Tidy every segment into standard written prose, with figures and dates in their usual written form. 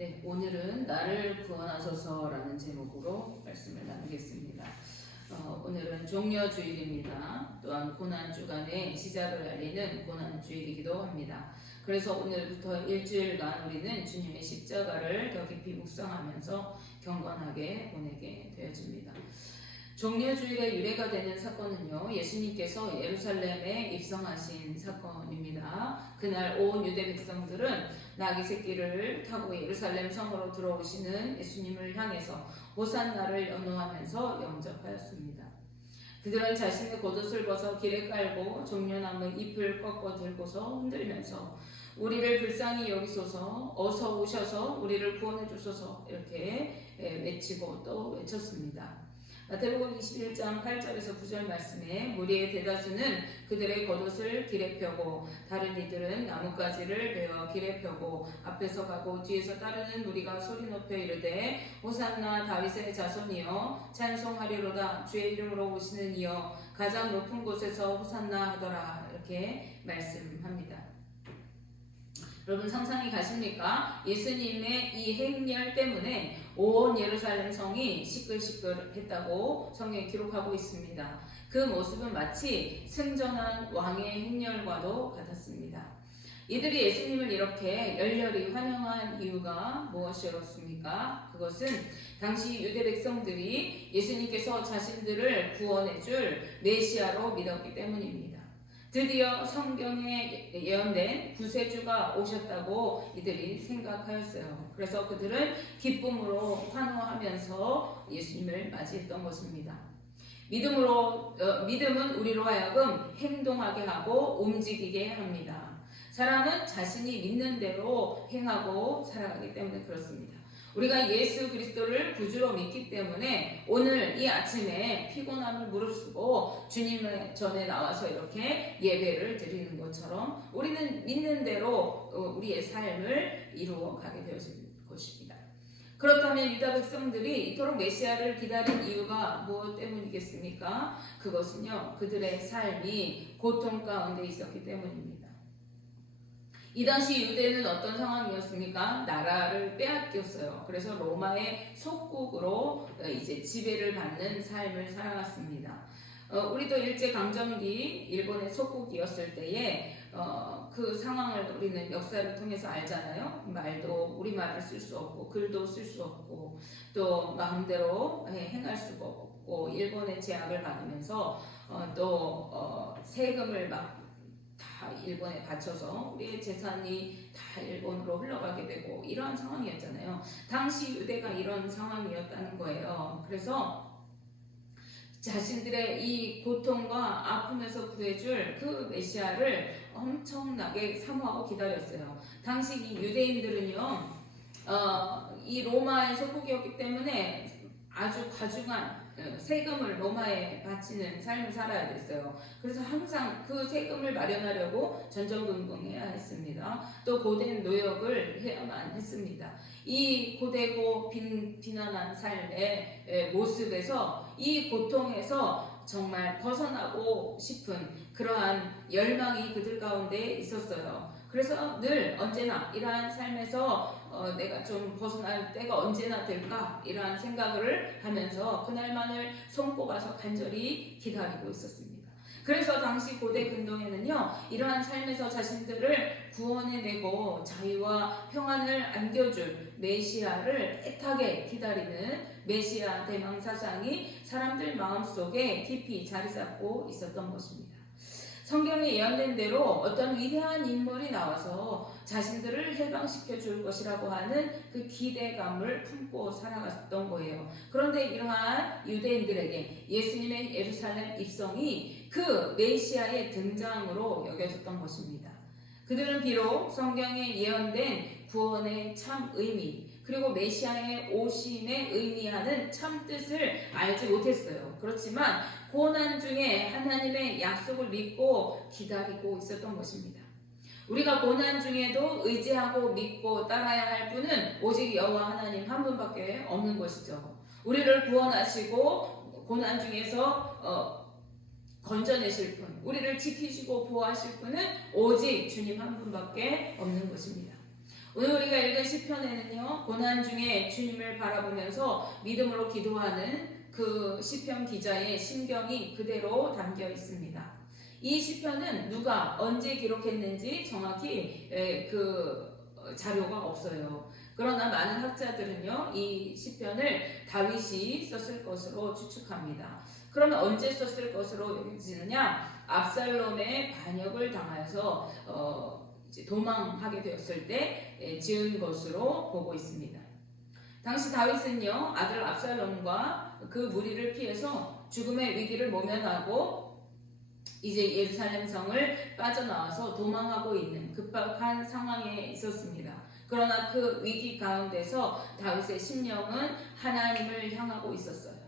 네, 오늘은 나를 구원하소서라는 제목으로 말씀을 나누겠습니다. 오늘은 종려주일입니다. 또한 고난주간의 시작을 알리는 고난주일이기도 합니다. 그래서 오늘부터 일주일간 우리는 주님의 십자가를 더 깊이 묵상하면서 경건하게 보내게 되어집니다. 종려주일의 유래가 되는 사건은요, 예수님께서 예루살렘에 입성하신 사건입니다. 그날 온 유대 백성들은 나귀 새끼를 타고 예루살렘 성으로 들어오시는 예수님을 향해서 호산나를 연호하면서 영접하였습니다. 그들은 자신의 겉옷을 벗어 길에 깔고 종려나무 잎을 꺾어 들고서 흔들면서 우리를 불쌍히 여기소서, 어서 오셔서 우리를 구원해 주소서 이렇게 외치고 또 외쳤습니다. 마태복음 21장 8절에서 9절 말씀에 무리의 대다수는 그들의 겉옷을 길에 펴고 다른 이들은 나뭇가지를 베어 길에 펴고 앞에서 가고 뒤에서 따르는 무리가 소리 높여 이르되 호산나 다윗의 자손이여 찬송하리로다 주의 이름으로 오시는 이여 가장 높은 곳에서 호산나 하더라 이렇게 말씀합니다. 여러분 상상이 가십니까? 예수님의 이 행렬 때문에 온 예루살렘 성이 시끌시끌했다고 성경에 기록하고 있습니다. 그 모습은 마치 승전한 왕의 행렬과도 같았습니다. 이들이 예수님을 이렇게 열렬히 환영한 이유가 무엇이었습니까? 그것은 당시 유대 백성들이 예수님께서 자신들을 구원해줄 메시아로 믿었기 때문입니다. 드디어 성경에 예언된 구세주가 오셨다고 이들이 생각하였어요. 그래서 그들은 기쁨으로 환호하면서 예수님을 맞이했던 것입니다. 믿음은 우리로 하여금 행동하게 하고 움직이게 합니다. 사람은 자신이 믿는 대로 행하고 살아가기 때문에 그렇습니다. 우리가 예수 그리스도를 구주로 믿기 때문에 오늘 이 아침에 피곤함을 무릅쓰고 주님의 전에 나와서 이렇게 예배를 드리는 것처럼 우리는 믿는 대로 우리의 삶을 이루어가게 되어질 것입니다. 그렇다면 유다 백성들이 이토록 메시아를 기다린 이유가 무엇 때문이겠습니까? 그것은요, 그들의 삶이 고통 가운데 있었기 때문입니다. 이 당시 유대는 어떤 상황이었습니까? 나라를 빼앗겼어요. 그래서 로마의 속국으로 이제 지배를 받는 삶을 살아갔습니다. 우리도 일제강점기 일본의 속국이었을 때에 그 상황을 우리는 역사를 통해서 알잖아요. 말도 우리말을 쓸 수 없고 글도 쓸 수 없고 또 마음대로 행할 수가 없고 일본의 제약을 받으면서 또 세금을 막 다 일본에 바쳐서 우리의 재산이 다 일본으로 흘러가게 되고 이러한 상황이었잖아요. 당시 유대가 이런 상황이었다는 거예요. 그래서 자신들의 이 고통과 아픔에서 구해줄 그 메시아를 엄청나게 사모하고 기다렸어요. 당시 이 유대인들은요, 이 로마의 속국이었기 때문에 아주 과중한 세금을 로마에 바치는 삶을 살아야 됐어요. 그래서 항상 그 세금을 마련하려고 전전긍긍해야 했습니다. 또 고된 노역을 해야만 했습니다. 이 고되고 비난한 삶의 모습에서 이 고통에서 정말 벗어나고 싶은 그러한 열망이 그들 가운데 있었어요. 그래서 늘 언제나 이러한 삶에서 내가 좀 벗어날 때가 언제나 될까 이러한 생각을 하면서 그날만을 손꼽아서 간절히 기다리고 있었습니다. 그래서 당시 고대 근동에는요, 이러한 삶에서 자신들을 구원해내고 자유와 평안을 안겨줄 메시아를 애타게 기다리는 메시아 대망 사상이 사람들 마음속에 깊이 자리잡고 있었던 것입니다. 성경에 예언된 대로 어떤 위대한 인물이 나와서 자신들을 해방시켜 줄 것이라고 하는 그 기대감을 품고 살아갔던 거예요. 그런데 이러한 유대인들에게 예수님의 예루살렘 입성이 그 메시아의 등장으로 여겨졌던 것입니다. 그들은 비록 성경에 예언된 구원의 참 의미 그리고 메시아의 오심에 의미하는 참 뜻을 알지 못했어요. 그렇지만 고난 중에 하나님의 약속을 믿고 기다리고 있었던 것입니다. 우리가 고난 중에도 의지하고 믿고 따라야 할 분은 오직 여호와 하나님 한 분밖에 없는 것이죠. 우리를 구원하시고 고난 중에서 건져내실 분, 우리를 지키시고 보호하실 분은 오직 주님 한 분밖에 없는 것입니다. 오늘 우리가 읽은 시편에는요, 고난 중에 주님을 바라보면서 믿음으로 기도하는 그 시편 기자의 심경이 그대로 담겨 있습니다. 이 시편은 누가 언제 기록했는지 정확히 자료가 없어요. 그러나 많은 학자들은요, 이 시편을 다윗이 썼을 것으로 추측합니다. 그러면 언제 썼을 것으로 여겨지느냐? 압살롬의 반역을 당해서 이제 도망하게 되었을 때 지은 것으로 보고 있습니다. 당시 다윗은요, 아들 압살롬과 그 무리를 피해서 죽음의 위기를 모면하고 이제 예루살렘 성을 빠져나와서 도망하고 있는 급박한 상황에 있었습니다. 그러나 그 위기 가운데서 다윗의 심령은 하나님을 향하고 있었어요.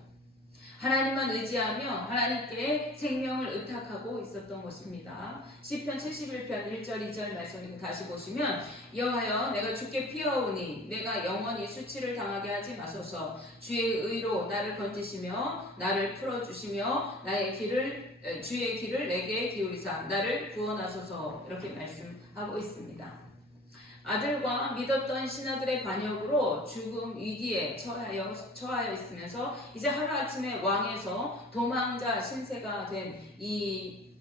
하나님만 의지하며 하나님께 생명을 의탁하고 있었던 것입니다. 시편 71편 1절 2절 말씀을 다시 보시면 여호와여 내가 주께 피하오니 내가 영원히 수치를 당하게 하지 마소서. 주의 의로 나를 건지시며 나를 풀어주시며 주의 길을 내게 기울이사 나를 구원하소서. 이렇게 말씀하고 있습니다. 아들과 믿었던 신하들의 반역으로 죽음 위기에 처하여 있으면서 이제 하루아침에 왕에서 도망자 신세가 된 이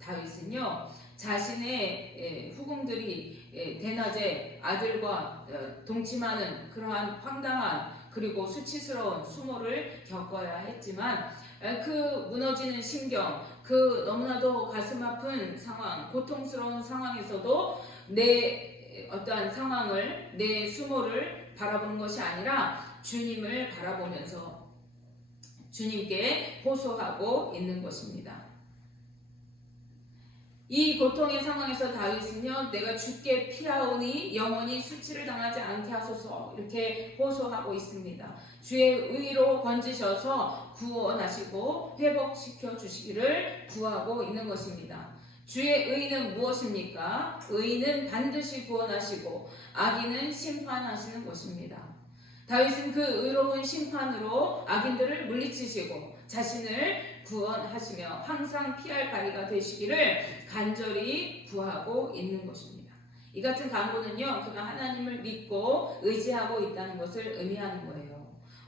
다윗은요, 자신의 후궁들이 대낮에 아들과 동침하는 그러한 황당한 그리고 수치스러운 수모를 겪어야 했지만 그 무너지는 심경, 그 너무나도 가슴 아픈 상황, 고통스러운 상황에서도 어떠한 상황을, 내 수모를 바라보는 것이 아니라 주님을 바라보면서 주님께 호소하고 있는 것입니다. 이 고통의 상황에서 다윗은요, 내가 주께 피하오니 영원히 수치를 당하지 않게 하소서 이렇게 호소하고 있습니다. 주의 의로 건지셔서 구원하시고 회복시켜 주시기를 구하고 있는 것입니다. 주의 의는 무엇입니까? 의는 반드시 구원하시고 악인은 심판하시는 것입니다. 다윗은 그 의로운 심판으로 악인들을 물리치시고 자신을 구원하시며 항상 피할 바위가 되시기를 간절히 구하고 있는 것입니다. 이 같은 간구는요, 그가 하나님을 믿고 의지하고 있다는 것을 의미하는 거예요.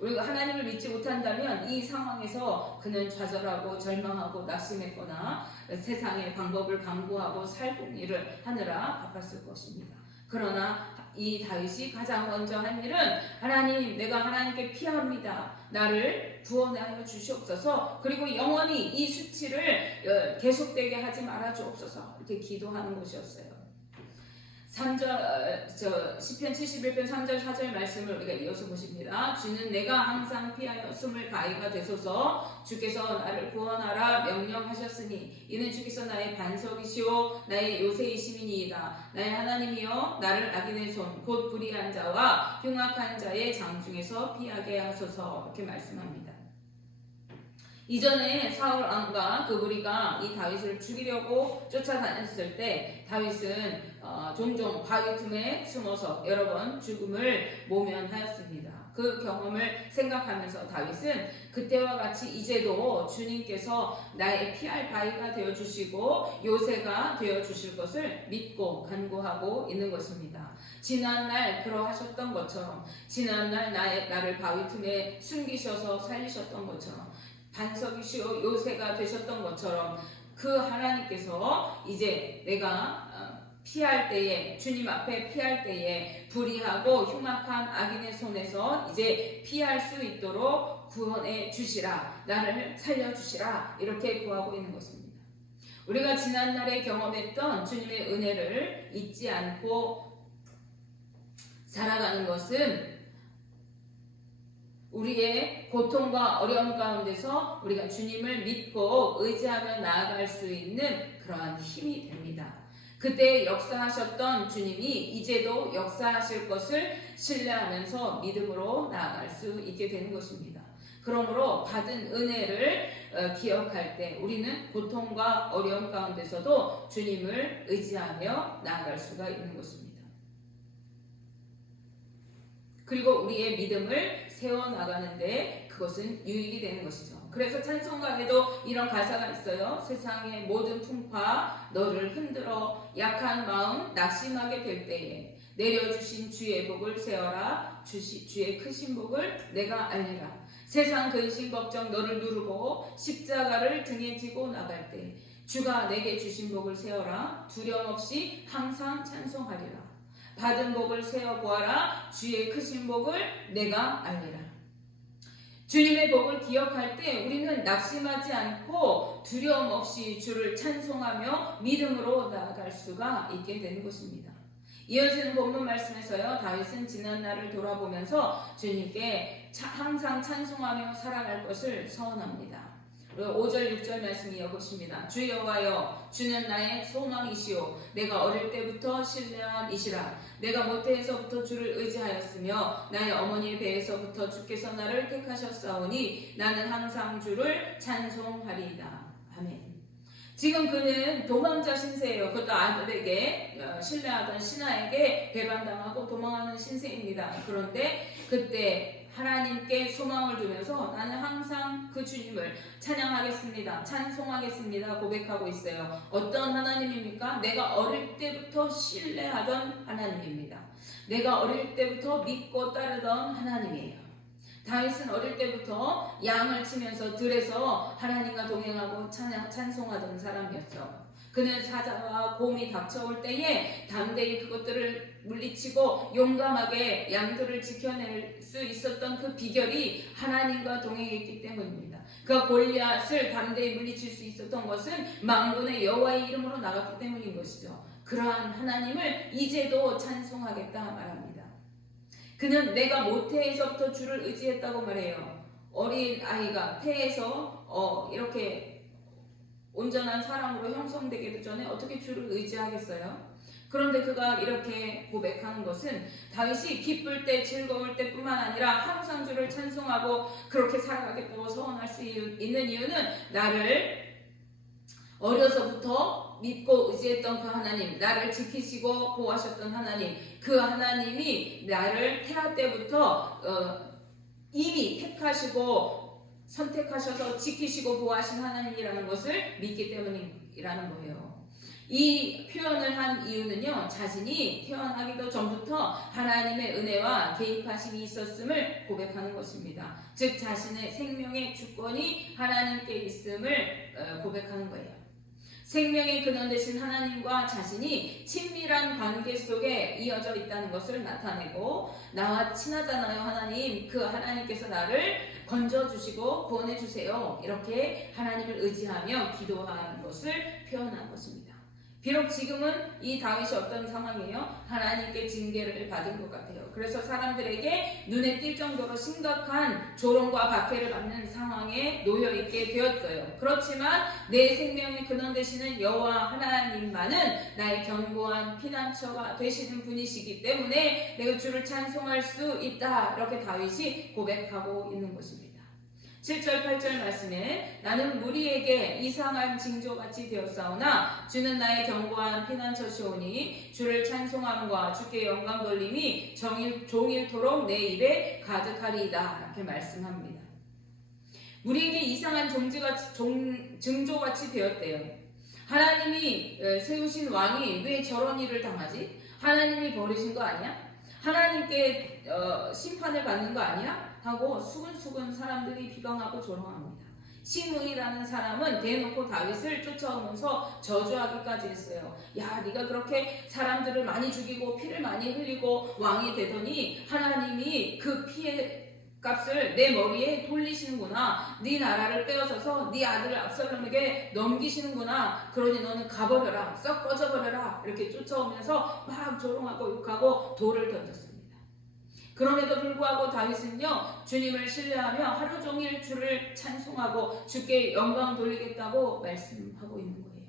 우리가 하나님을 믿지 못한다면 이 상황에서 그는 좌절하고 절망하고 낙심했거나 세상의 방법을 강구하고 살고 일을 하느라 바빴을 것입니다. 그러나 이 다윗이 가장 먼저 한 일은 하나님, 내가 하나님께 피합니다. 나를 구원하여 주시옵소서. 그리고 영원히 이 수치를 계속되게 하지 말아 주옵소서. 이렇게 기도하는 것이었어요. 시편 71편 3절 4절 말씀을 우리가 이어서 보십니다. 주는 내가 항상 피하여 숨을 가히가 되소서. 주께서 나를 구원하라 명령하셨으니 이는 주께서 나의 반석이시오 나의 요새이심이니이다. 나의 하나님이여 나를 악인의 손 곧 불의한 자와 흉악한 자의 장중에서 피하게 하소서. 이렇게 말씀합니다. 이전에 사울 왕과 그 무리가 이 다윗을 죽이려고 쫓아다녔을 때 다윗은 종종 바위 틈에 숨어서 여러 번 죽음을 모면하였습니다. 그 경험을 생각하면서 다윗은 그때와 같이 이제도 주님께서 나의 피할 바위가 되어주시고 요새가 되어주실 것을 믿고 간구하고 있는 것입니다. 지난날 그러하셨던 것처럼, 지난날 나를 바위 틈에 숨기셔서 살리셨던 것처럼, 반석이시오 요새가 되셨던 것처럼 그 하나님께서 이제 내가 피할 때에, 주님 앞에 피할 때에 불의하고 흉악한 악인의 손에서 이제 피할 수 있도록 구원해 주시라, 나를 살려주시라, 이렇게 구하고 있는 것입니다. 우리가 지난날에 경험했던 주님의 은혜를 잊지 않고 살아가는 것은 우리의 고통과 어려움 가운데서 우리가 주님을 믿고 의지하며 나아갈 수 있는 그러한 힘이 됩니다. 그때 역사하셨던 주님이 이제도 역사하실 것을 신뢰하면서 믿음으로 나아갈 수 있게 되는 것입니다. 그러므로 받은 은혜를 기억할 때 우리는 고통과 어려움 가운데서도 주님을 의지하며 나아갈 수가 있는 것입니다. 그리고 우리의 믿음을 세워나가는데 그것은 유익이 되는 것이죠. 그래서 찬송가에도 이런 가사가 있어요. 세상의 모든 풍파 너를 흔들어 약한 마음 낙심하게 될 때에 내려주신 주의 복을 세어라. 주의 크신 복을 내가 알리라. 세상 근심 걱정 너를 누르고 십자가를 등에 지고 나갈 때 주가 내게 주신 복을 세어라. 두려움 없이 항상 찬송하리라. 받은 복을 세어 보아라. 주의 크신 복을 내가 알리라. 주님의 복을 기억할 때 우리는 낙심하지 않고 두려움 없이 주를 찬송하며 믿음으로 나아갈 수가 있게 되는 것입니다. 이어지는 본문 말씀에서요, 다윗은 지난 날을 돌아보면서 주님께 항상 찬송하며 살아갈 것을 서원합니다. 5절 6절 말씀 이어보십니다. 주 여호와여, 주는 나의 소망이시오. 내가 어릴 때부터 신뢰한 이시라. 내가 모태에서부터 주를 의지하였으며 나의 어머니의 배에서부터 주께서 나를 택하셨사오니 나는 항상 주를 찬송하리이다. 아멘. 지금 그는 도망자 신세예요. 그것도 아들에게 신뢰하던 신하에게 배반당하고 도망하는 신세입니다. 그런데 그때 하나님께 소망을 두면서 나는 항상 그 주님을 찬양하겠습니다. 찬송하겠습니다. 고백하고 있어요. 어떤 하나님입니까? 내가 어릴 때부터 신뢰하던 하나님입니다. 내가 어릴 때부터 믿고 따르던 하나님이에요. 다윗은 어릴 때부터 양을 치면서 들에서 하나님과 동행하고 찬송하던 사람이었죠. 그는 사자와 곰이 닥쳐올 때에 담대히 그것들을 물리치고 용감하게 양들을 지켜낼 수 있었던 그 비결이 하나님과 동행했기 때문입니다. 그 골리앗을 담대히 물리칠 수 있었던 것은 만군의 여호와의 이름으로 나갔기 때문인 것이죠. 그러한 하나님을 이제도 찬송하겠다 말합니다. 그는 내가 모태에서부터 주를 의지했다고 말해요. 어린 아이가 태에서 이렇게 온전한 사람으로 형성되기도 전에 어떻게 주를 의지하겠어요? 그런데 그가 이렇게 고백하는 것은 다윗이 기쁠 때 즐거울 때뿐만 아니라 항상 주를 찬송하고 그렇게 살아가겠다고 서원할 수 있는 이유는 나를 어려서부터 믿고 의지했던 그 하나님, 나를 지키시고 보호하셨던 하나님, 그 하나님이 나를 태아 때부터 이미 택하시고 선택하셔서 지키시고 보호하신 하나님이라는 것을 믿기 때문이라는 거예요. 이 표현을 한 이유는요, 자신이 태어나기도 전부터 하나님의 은혜와 개입하심이 있었음을 고백하는 것입니다. 즉 자신의 생명의 주권이 하나님께 있음을 고백하는 거예요. 생명의 근원 되신 하나님과 자신이 친밀한 관계 속에 이어져 있다는 것을 나타내고, 나와 친하잖아요 하나님, 그 하나님께서 나를 건져주시고 구원해주세요, 이렇게 하나님을 의지하며 기도하는 것을 표현한 것입니다. 비록 지금은 이 다윗이 어떤 상황이에요? 하나님께 징계를 받은 것 같아요. 그래서 사람들에게 눈에 띌 정도로 심각한 조롱과 박해를 받는 상황에 놓여있게 되었어요. 그렇지만 내 생명의 근원 되시는 여호와 하나님만은 나의 견고한 피난처가 되시는 분이시기 때문에 내가 주를 찬송할 수 있다, 이렇게 다윗이 고백하고 있는 것입니다. 7절 8절 말씀에 나는 무리에게 이상한 징조같이 되었사오나 주는 나의 견고한 피난처시오니 주를 찬송함과 주께 영광 돌림이 종일토록 내 입에 가득하리이다, 이렇게 말씀합니다. 무리에게 이상한 징조같이 되었대요. 하나님이 세우신 왕이 왜 저런 일을 당하지? 하나님이 버리신 거 아니야? 하나님께 심판을 받는 거 아니야? 하고 수근수근 사람들이 비방하고 조롱합니다. 심의라는 사람은 대놓고 다윗을 쫓아오면서 저주하기까지 했어요. 야, 네가 그렇게 사람들을 많이 죽이고 피를 많이 흘리고 왕이 되더니 하나님이 그 피의 값을 내 머리에 돌리시는구나. 네 나라를 빼앗아서 네 아들을 압살롬에게 넘기시는구나. 그러니 너는 가버려라, 썩 꺼져버려라, 이렇게 쫓아오면서 막 조롱하고 욕하고 돌을 던졌습니다. 그럼에도 불구하고 다윗은요, 주님을 신뢰하며 하루 종일 주를 찬송하고 주께 영광 돌리겠다고 말씀하고 있는 거예요.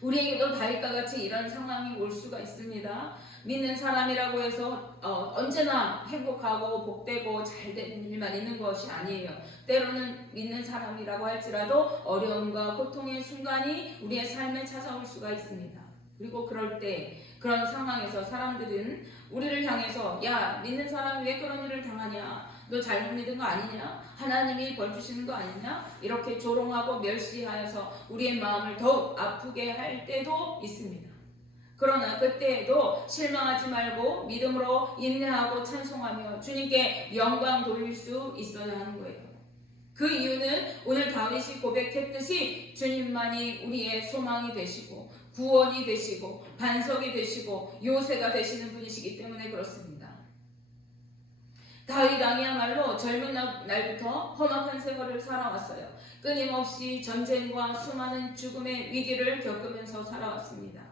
우리에게도 다윗과 같이 이런 상황이 올 수가 있습니다. 믿는 사람이라고 해서 언제나 행복하고 복되고 잘 되는 일만 있는 것이 아니에요. 때로는 믿는 사람이라고 할지라도 어려움과 고통의 순간이 우리의 삶에 찾아올 수가 있습니다. 그리고 그럴 때, 그런 상황에서 사람들은 우리를 향해서 야, 믿는 사람이 왜 그런 일을 당하냐? 너 잘못 믿은 거 아니냐? 하나님이 벌 주시는 거 아니냐? 이렇게 조롱하고 멸시하여서 우리의 마음을 더욱 아프게 할 때도 있습니다. 그러나 그때에도 실망하지 말고 믿음으로 인내하고 찬송하며 주님께 영광 돌릴 수 있어야 하는 거예요. 그 이유는 오늘 다윗이 고백했듯이 주님만이 우리의 소망이 되시고 구원이 되시고 반석이 되시고 요새가 되시는 분이시기 때문에 그렇습니다. 다윗 왕이야말로 젊은 날부터 험악한 생활을 살아왔어요. 끊임없이 전쟁과 수많은 죽음의 위기를 겪으면서 살아왔습니다.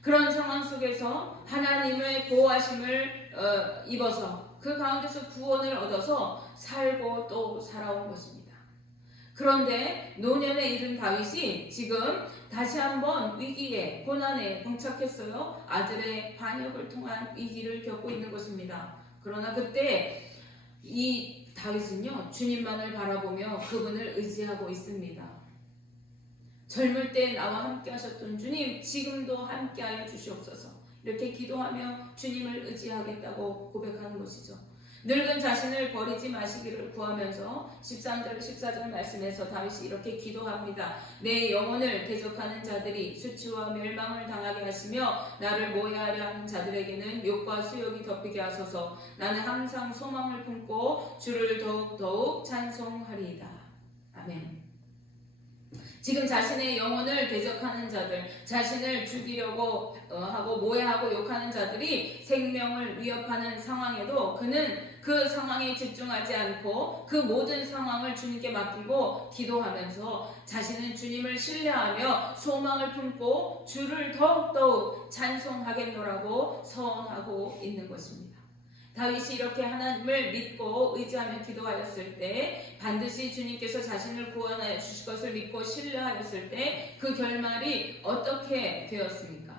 그런 상황 속에서 하나님의 보호하심을 입어서 그 가운데서 구원을 얻어서 살고 또 살아온 것입니다. 그런데 노년에 이른 다윗이 지금 다시 한번 위기에 고난에 봉착했어요. 아들의 반역을 통한 위기를 겪고 있는 것입니다. 그러나 그때 이 다윗은요, 주님만을 바라보며 그분을 의지하고 있습니다. 젊을 때 나와 함께 하셨던 주님, 지금도 함께하여 주시옵소서. 이렇게 기도하며 주님을 의지하겠다고 고백하는 것이죠. 늙은 자신을 버리지 마시기를 구하면서 13절 14절 말씀에서 다윗이 이렇게 기도합니다. 내 영혼을 대적하는 자들이 수치와 멸망을 당하게 하시며 나를 모해하려 하는 자들에게는 욕과 수욕이 덮이게 하소서. 나는 항상 소망을 품고 주를 더욱 찬송하리이다. 아멘. 지금 자신의 영혼을 대적하는 자들, 자신을 죽이려고 하고 모해하고 욕하는 자들이 생명을 위협하는 상황에도 그는 그 상황에 집중하지 않고 그 모든 상황을 주님께 맡기고 기도하면서 자신은 주님을 신뢰하며 소망을 품고 주를 더욱 찬송하겠노라고 서원하고 있는 것입니다. 다윗이 이렇게 하나님을 믿고 의지하며 기도하였을 때 반드시 주님께서 자신을 구원하여 주실 것을 믿고 신뢰하였을 때 그 결말이 어떻게 되었습니까?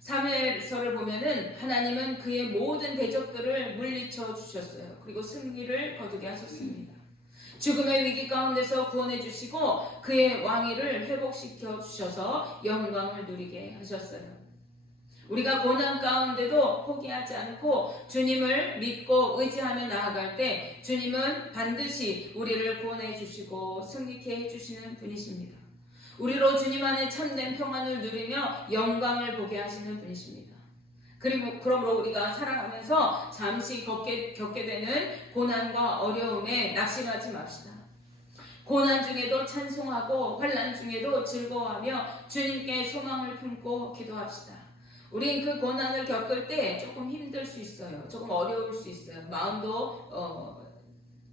사무엘서를 보면은 하나님은 그의 모든 대적들을 물리쳐 주셨어요. 그리고 승리를 거두게 하셨습니다. 죽음의 위기 가운데서 구원해 주시고 그의 왕위를 회복시켜 주셔서 영광을 누리게 하셨어요. 우리가 고난 가운데도 포기하지 않고 주님을 믿고 의지하며 나아갈 때 주님은 반드시 우리를 구원해 주시고 승리케 해주시는 분이십니다. 우리로 주님 안에 참된 평안을 누리며 영광을 보게 하시는 분이십니다. 그러므로 우리가 살아가면서 잠시 겪게 되는 고난과 어려움에 낙심하지 맙시다. 고난 중에도 찬송하고 환난 중에도 즐거워하며 주님께 소망을 품고 기도합시다. 우린 그 고난을 겪을 때 조금 힘들 수 있어요. 조금 어려울 수 있어요. 마음도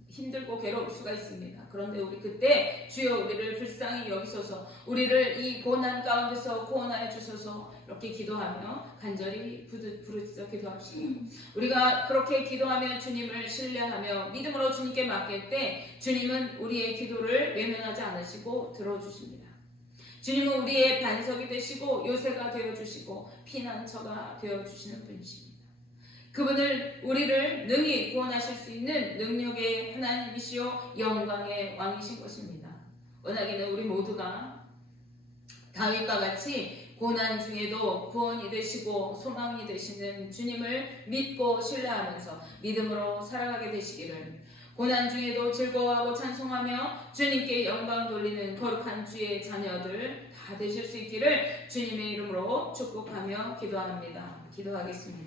힘들고 괴로울 수가 있습니다. 그런데 우리 그때 주여 우리를 불쌍히 여기소서, 우리를 이 고난 가운데서 구원하여 주소서 이렇게 기도하며 간절히 부르짖어 기도합시다. 우리가 그렇게 기도하며 주님을 신뢰하며 믿음으로 주님께 맡길 때 주님은 우리의 기도를 외면하지 않으시고 들어주십니다. 주님은 우리의 반석이 되시고 요새가 되어주시고 피난처가 되어주시는 분이십니다. 그분을 우리를 능히 구원하실 수 있는 능력의 하나님이시요 영광의 왕이신 것입니다. 원하기는 우리 모두가 다윗과 같이 고난 중에도 구원이 되시고 소망이 되시는 주님을 믿고 신뢰하면서 믿음으로 살아가게 되시기를, 고난 중에도 즐거워하고 찬송하며 주님께 영광 돌리는 거룩한 주의 자녀들 다 되실 수 있기를 주님의 이름으로 축복하며 기도합니다. 기도하겠습니다.